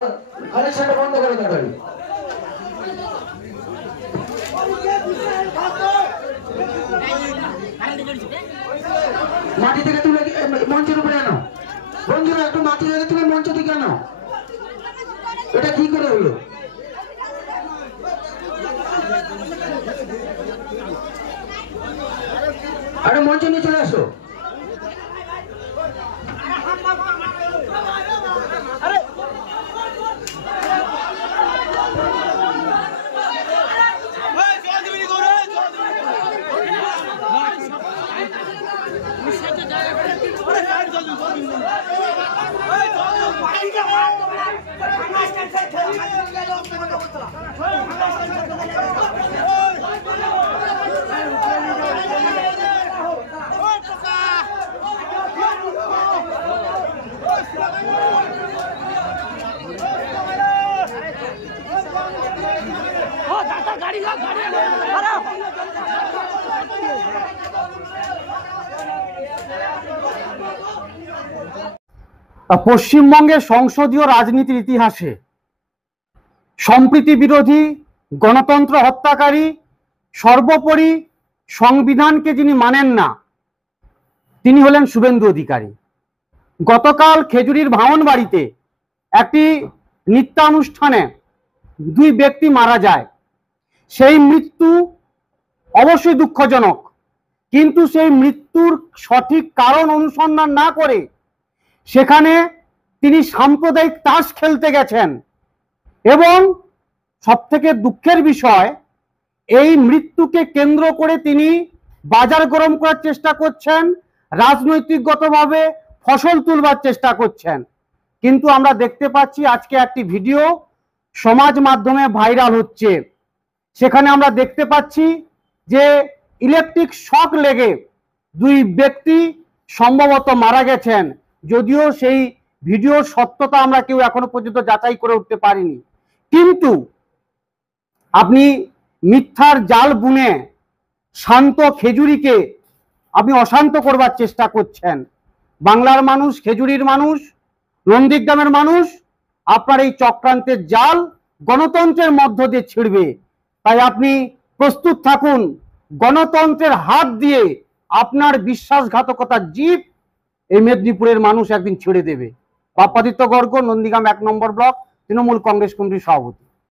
কালেকশনটা বন্ধ করে তাড়াতাড়ি। মাটি থেকে তুলে মঞ্চের উপরে আনো বন্ধুরা, একটু মাটি থেকে তুলে মঞ্চ থেকে আনো। এটা কি করে হলো? আরে মঞ্চ নিয়ে চলে আসো। পশ্চিমবঙ্গের সংসদীয় রাজনীতির ইতিহাসে সম্প্রীতি বিরোধী, গণতন্ত্র হত্যাকারী, সর্বোপরি সংবিধানকে যিনি মানেন না তিনি হলেন শুভেন্দু অধিকারী। গতকাল খেজুরির ভাঙনবাড়িতে একটি নৃত্যানুষ্ঠানে দুই ব্যক্তি মারা যায়। সেই মৃত্যু অবশ্যই দুঃখজনক, কিন্তু সেই মৃত্যুর সঠিক কারণ অনুসন্ধান না করে সেখানে তিনি সাম্প্রদায়িক তাস খেলতে গেছেন এবং সবথেকে দুঃখের বিষয়, এই মৃত্যুকে কেন্দ্র করে তিনি বাজার গরম করার চেষ্টা করছেন, রাজনৈতিকগতভাবে ফসল তুলবার চেষ্টা করছেন। কিন্তু আমরা দেখতে পাচ্ছি আজকে একটি ভিডিও সমাজ মাধ্যমে ভাইরাল হচ্ছে। সেখানে আমরা দেখতে পাচ্ছি যে ইলেকট্রিক শক লেগে দুই ব্যক্তি সম্ভবত মারা গেছেন, যদিও সেই ভিডিওর সত্যতা আমরা কেউ এখনো পর্যন্ত যাচাই করে উঠতে পারিনি। কিন্তু আপনি মিথ্যার জাল বুনে শান্ত খেজুরিকে আপনি অশান্ত করবার চেষ্টা করছেন। বাংলার মানুষ, খেজুরির মানুষ, নন্দীগ্রামের মানুষ আপনার এই চক্রান্তের জাল গণতন্ত্রের মধ্য দিয়ে ছিঁড়বে। তাই আপনি প্রস্তুত থাকুন, গণতন্ত্রের হাত দিয়ে আপনার বিশ্বাসঘাতকতার জিভ এই মেদিনীপুরের মানুষ একদিন ছেড়ে দেবে। বাপ্পাদিত্য গর্গ, নন্দীগ্রাম 1 নম্বর ব্লক, তৃণমূল কংগ্রেস কমিটির সভাপতি।